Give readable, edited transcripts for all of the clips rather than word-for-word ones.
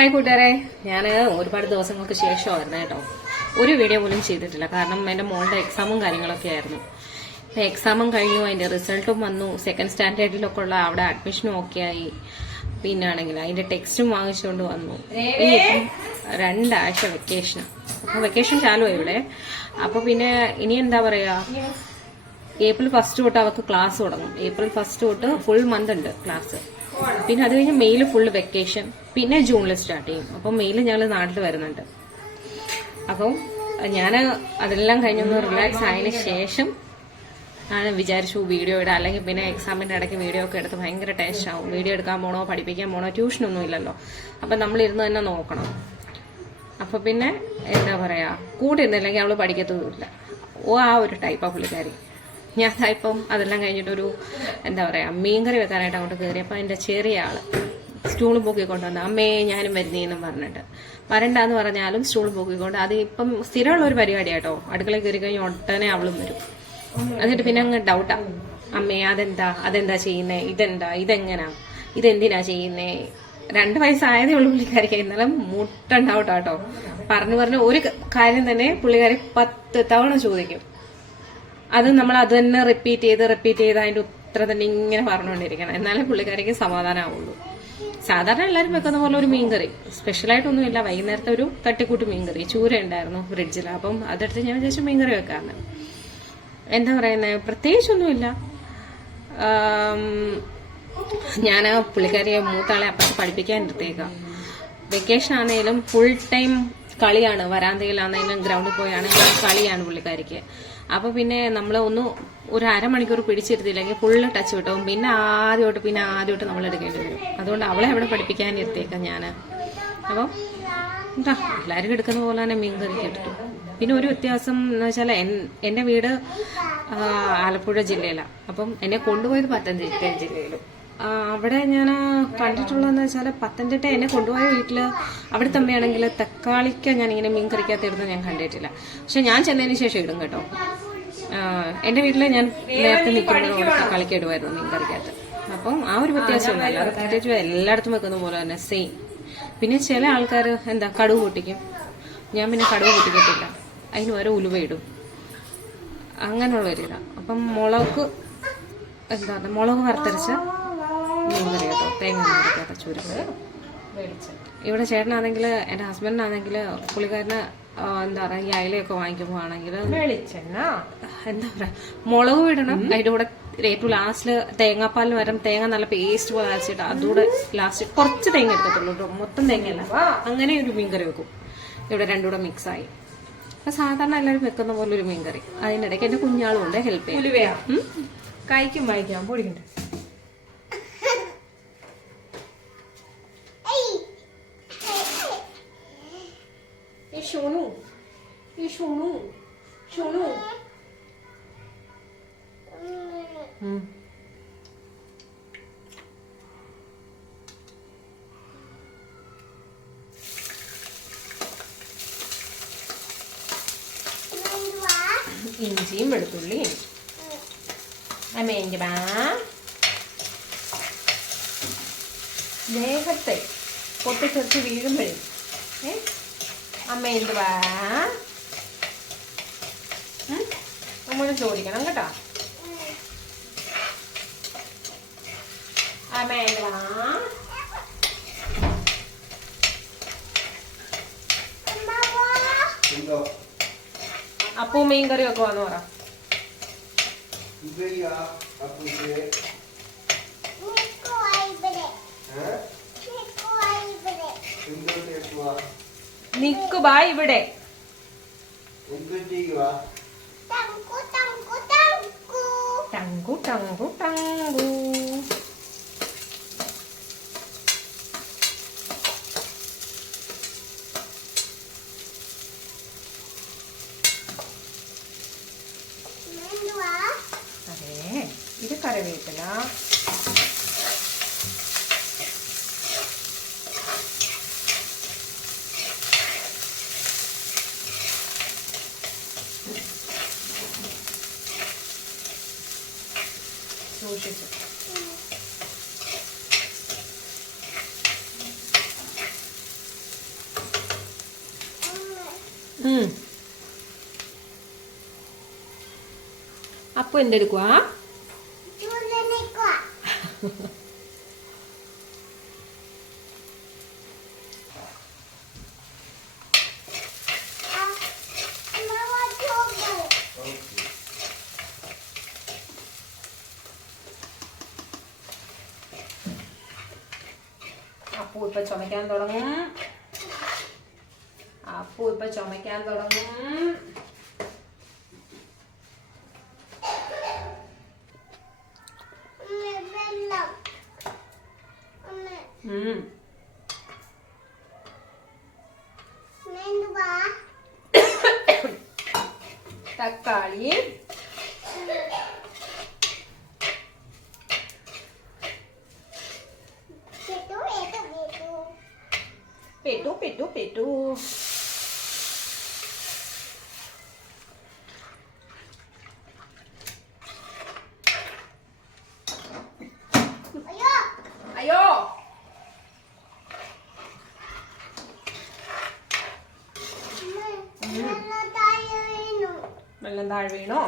Hi കൂട്ടുകാരെ, ഞാൻ ഒരുപാട് ദിവസങ്ങൾക്ക് ശേഷമായിരുന്നു കേട്ടോ ഒരു വീഡിയോ പോലും ചെയ്തിട്ടില്ല. കാരണം എൻ്റെ മോളുടെ എക്സാമും കാര്യങ്ങളൊക്കെ ആയിരുന്നു. എക്സാമും കഴിഞ്ഞു, അതിന്റെ റിസൾട്ടും വന്നു, സെക്കൻഡ് സ്റ്റാൻഡേർഡിലൊക്കെ ഉള്ള അവിടെ അഡ്മിഷനും ഒക്കെ ആയി. പിന്നാണെങ്കിൽ അതിന്റെ ടെക്സ്റ്റും വാങ്ങിച്ചുകൊണ്ട് വന്നു. ഇനിയിപ്പം 2 ആഴ്ച വെക്കേഷൻ. അപ്പൊ വെക്കേഷൻ ചാലുവായി ഇവിടെ. അപ്പൊ പിന്നെ ഇനി എന്താ പറയാ, ഏപ്രിൽ 1 തൊട്ട് അവർക്ക് ക്ലാസ് തുടങ്ങും. ഏപ്രിൽ 1 തൊട്ട് ഫുൾ മന്ത് ഉണ്ട് ക്ലാസ്. പിന്നെ അത് കഴിഞ്ഞ് മെയിൽ ഫുള്ള് വെക്കേഷൻ, പിന്നെ ജൂണിൽ സ്റ്റാർട്ട് ചെയ്യും. അപ്പം മെയിൽ ഞങ്ങൾ നാട്ടിൽ വരുന്നുണ്ട്. അപ്പം ഞാൻ അതെല്ലാം കഴിഞ്ഞൊന്ന് റിലാക്സ് ആയതിനു ശേഷം ആണ് വിചാരിച്ചു വീഡിയോ ഇടാം. അല്ലെങ്കിൽ പിന്നെ എക്സാമിന്റെ ഇടയ്ക്ക് വീഡിയോ ഒക്കെ എടുത്ത് ഭയങ്കര ടേസ്റ്റ് ആവും. വീഡിയോ എടുക്കാൻ പോണോ, പഠിപ്പിക്കാൻ പോണോ, ട്യൂഷനൊന്നും ഇല്ലല്ലോ. അപ്പം നമ്മളിരുന്ന് തന്നെ നോക്കണം. അപ്പൊ പിന്നെ എന്താ പറയാ, കൂടെ ഇരുന്നില്ലെങ്കിൽ അവള് പഠിക്കത്തതുമില്ല. ആ ഒരു ടൈപ്പാണ് പുള്ളിക്കാരി. ഞാൻ ഇപ്പം അതെല്ലാം കഴിഞ്ഞിട്ടൊരു എന്താ പറയാ, മീൻകറി വെക്കാനായിട്ട് അങ്ങോട്ട് കയറിയപ്പോൾ അതിന്റെ ചെറിയ ആള് സ്റ്റൂൾ പൊക്കിക്കൊണ്ടുവന്ന് അമ്മേ ഞാനും വരുന്നേന്നും പറഞ്ഞിട്ട്, വരണ്ടാന്ന് പറഞ്ഞാലും സ്റ്റൂൾ പൊക്കിക്കൊണ്ട്, അത് ഇപ്പം സ്ഥിരമുള്ള ഒരു പരിപാടിയാട്ടോ. അടുക്കളയിൽ കയറി കഴിഞ്ഞാൽ ഉടനെ അവളും വരും. എന്നിട്ട് പിന്നെ അങ്ങ് ഡൗട്ടാ, അമ്മേ അതെന്താ ചെയ്യുന്നേ, ഇതെങ്ങനാ, ഇതെന്തിനാ ചെയ്യുന്നേ. 2 വയസ്സായതേ ഉള്ളൂ പുള്ളിക്കാരിക്ക്. ഇന്നലെ മുട്ടുണ്ടാവട്ടോ. പറഞ്ഞു ഒരു കാര്യം തന്നെ പുള്ളിക്കാരി 10 തവണ ചോദിക്കും. അത് നമ്മൾ അത് തന്നെ റിപ്പീറ്റ് ചെയ്ത് അതിന്റെ ഉത്തരം തന്നെ ഇങ്ങനെ പറഞ്ഞുകൊണ്ടിരിക്കണം. എന്നാലേ പുള്ളിക്കാരിക്ക് സമാധാനമാവുള്ളൂ. സാധാരണ എല്ലാവരും വെക്കുന്ന പോലെ ഒരു മീൻകറി, സ്പെഷ്യലായിട്ടൊന്നുമില്ല. വൈകുന്നേരത്തെ ഒരു തട്ടിക്കൂട്ട് മീൻകറി, ചൂര ഉണ്ടായിരുന്നു ഫ്രിഡ്ജിൽ. അപ്പം അതെടുത്ത് ഞാൻ വിചാരിച്ചു മീൻകറി വെക്കാന്ന്. എന്താ പറയുന്നത്, പ്രത്യേകിച്ചൊന്നുമില്ല. ഞാൻ പുള്ളിക്കാരിയെ മൂത്താളെ അപ്പുറത്ത് പഠിപ്പിക്കാൻ എടുത്തേക്കാം. വെക്കേഷൻ ആണെങ്കിലും ഫുൾ ടൈം കളിയാണ്. വരാന്തയിലാണെങ്കിലും ഗ്രൗണ്ടിൽ പോയാണെങ്കിലും കളിയാണ് പുള്ളിക്കാരിക്ക്. അപ്പൊ പിന്നെ നമ്മൾ ഒരു അരമണിക്കൂർ പിടിച്ചിരുത്തില്ലെങ്കിൽ ഫുള്ള് ടച്ച് കിട്ടും. പിന്നെ ആദ്യമായിട്ട് നമ്മൾ എടുക്കേണ്ടി വരും. അതുകൊണ്ട് അവളെ അവിടെ പഠിപ്പിക്കാൻ ഇരുത്തേക്കാം ഞാൻ. അപ്പം എന്താ എല്ലാവരും എടുക്കുന്ന പോലെ തന്നെ മീൻകറി കേട്ടിട്ടു. പിന്നെ ഒരു വ്യത്യാസം എന്ന് വെച്ചാൽ, എന്റെ വീട് ആലപ്പുഴ ജില്ലയിലാണ്. അപ്പം എന്നെ കൊണ്ടുപോയത് പത്തനംതിട്ട ജില്ലയിലും. അവിടെ ഞാൻ കണ്ടിട്ടുള്ളതെന്ന് വെച്ചാൽ, പത്തനംതിട്ട എന്നെ കൊണ്ടുപോയ വീട്ടില് അവിടുത്തെ അമ്മയാണെങ്കിൽ തക്കാളിക്ക ഞാനിങ്ങനെ മീൻ കറിക്കകത്തിരുന്ന് ഞാൻ കണ്ടിട്ടില്ല. പക്ഷെ ഞാൻ ചെന്നതിന് ശേഷം ഇടും കേട്ടോ. എന്റെ വീട്ടില് ഞാൻ നേരത്തെ നിൽക്കുമ്പോഴും തക്കാളിക്ക ഇടുമായിരുന്നു മീൻ കറിക്കകത്ത്. അപ്പം ആ ഒരു വ്യത്യാസമുണ്ട്. അല്ലാതെ പ്രത്യേകിച്ച് എല്ലായിടത്തും വെക്കുന്ന പോലെ തന്നെ സെയിം. പിന്നെ ചില ആൾക്കാർ കടുക് പൊട്ടിക്കും. ഞാൻ പിന്നെ കടുക് പൊട്ടിക്കത്തില്ല, അതിന് വരെ ഉലുവ ഇടും. അങ്ങനെയുള്ള ഒരു ഇതാണ്. അപ്പം മുളക് വറുത്തരച്ച മീൻകറി കേട്ടോ, തേങ്ങ അരക്കാത്ത ചൂരക്കറി. ഇവിടെ ചേട്ടനാണെങ്കിൽ, എന്റെ ഹസ്ബൻഡിനാണെങ്കിൽ, പുള്ളിക്കാരന് എന്താ പറയാ, ഈ അയിലയൊക്കെ വാങ്ങിക്കുമ്പോ ആണെങ്കിൽ എന്താ പറയാ, മുളക് ഇടണം. അതിന്റെ കൂടെ ഏറ്റവും ലാസ്റ്റില് തേങ്ങാപ്പാലിന് വരം തേങ്ങ നല്ല പേസ്റ്റ് പോലെ അരച്ചിട്ട് അതുകൂടെ ലാസ്റ്റ് കുറച്ച് തേങ്ങ എടുക്കത്തുള്ളൂ കേട്ടോ, മൊത്തം തേങ്ങയല്ല. അങ്ങനെ ഒരു മീൻകറി വെക്കും. ഇവിടെ രണ്ടും കൂടെ മിക്സ് ആയി. സാധാരണ എല്ലാവരും വെക്കുന്ന പോലെ ഒരു മീൻകറി. അതിന്റെ ഇടയ്ക്ക് എന്റെ കുഞ്ഞാളും ഉണ്ട് ഹെൽപ്പ് ചെയ്യാം. കഴിക്കും വായിക്കാം പൊടിക്കണ്ട. ഇഞ്ചിയും വെളുത്തുള്ളിയും അമ്മേന്റെ ദേഹത്തെ പൊട്ടിച്ചെറിച്ച് വീഴുമ്പോഴേ അമ്മേന്റെ നമ്മൾ ചോദിക്കണം കേട്ടോ. അമ്മേന്റെ അപ്പൂ മീൻ കറി ഒക്കെ വന്നു പറ. നിക്കു ബാ ഇവിടെ. ടങ്കു ടങ്കു ടങ്കു. അതെ, ഇത് കറിവേപ്പില. സൂക്ഷിച്ചു. അപ്പൊ എന്തെടുക്കുവാ? അപ്പു ഇപ്പൊ ചുമക്കാൻ തുടങ്ങും. തക്കാളി, പെട്ടു. അയ്യോ വെള്ളം താഴെ വീണോ?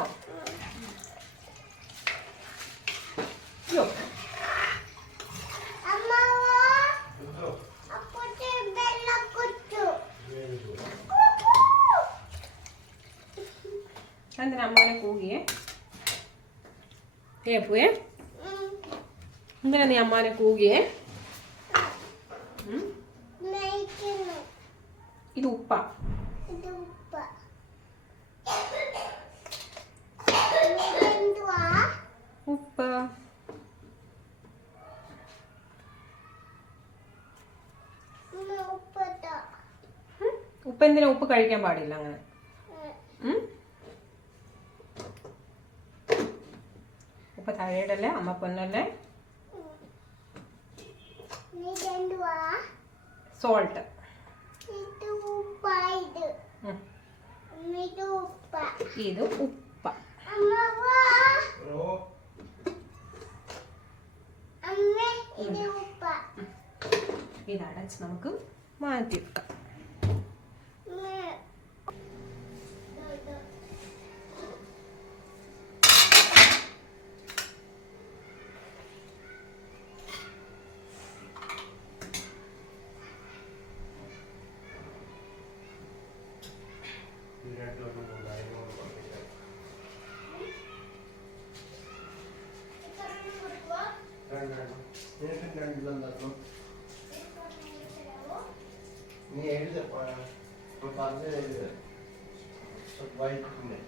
അയ്യോ എന്തിനാ അമ്മാനെ കൂകിയേ? ഏപ്പുവേ എന്തിനാ നീ അമ്മാനെ കൂകിയേ? ഇത് ഉപ്പ. ഉപ്പ് ഉപ്പ് എന്തിനാ? ഉപ്പ് കഴിക്കാൻ പാടില്ല അങ്ങനെ. ഉപ്പ് താഴെയിടല്ലേ, അമ്മ പൊന്നല്ലേ. സോൾട്ട്. ഇത് ഉപ്പ. ഇത് അടച്ച് നമുക്ക് മാറ്റി വെക്കാം. നീ എഴുത പറഞ്ഞ എഴുത വായിക്കുന്നേ.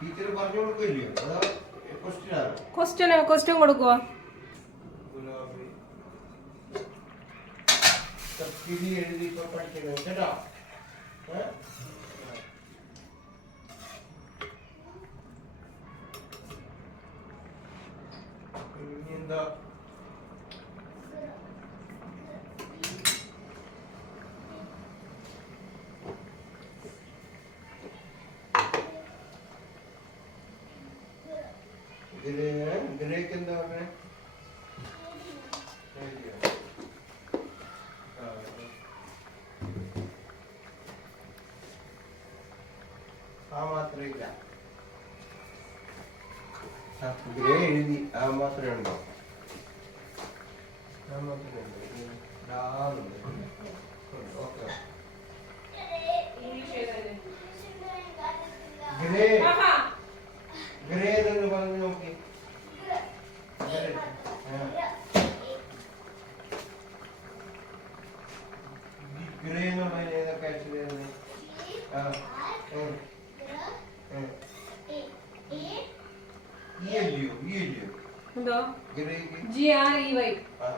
ടീച്ചർ പറഞ്ഞു കൊടുക്കില്ലയോ? അതോ ക്വസ്റ്റ്യൻ കൊടുക്കുവോ? എഴുതി ഇപ്പൊ പഠിക്കണം കേട്ടോ. എന്താ ഇതിലേക്ക് എന്താ പറഞ്ഞേ? ആ മാത്രമേ ഇല്ല. ഗ്രേ എഴുതി ആ മാത്രമേ ഉണ്ടോ? ആ മാത്രമേ ഉണ്ടോ? ഡാന്നുണ്ട്. ഓക്കെ. ഗ്രേ ഗ്രേ എന്ന് പറഞ്ഞു നോക്കി. ഗ്രേ എന്നുള്ളതിന് ഏതൊക്കെ ആക്ച്വലി വരുന്നത്? എന്തോ ഗ്രേക്ക് GREY ആ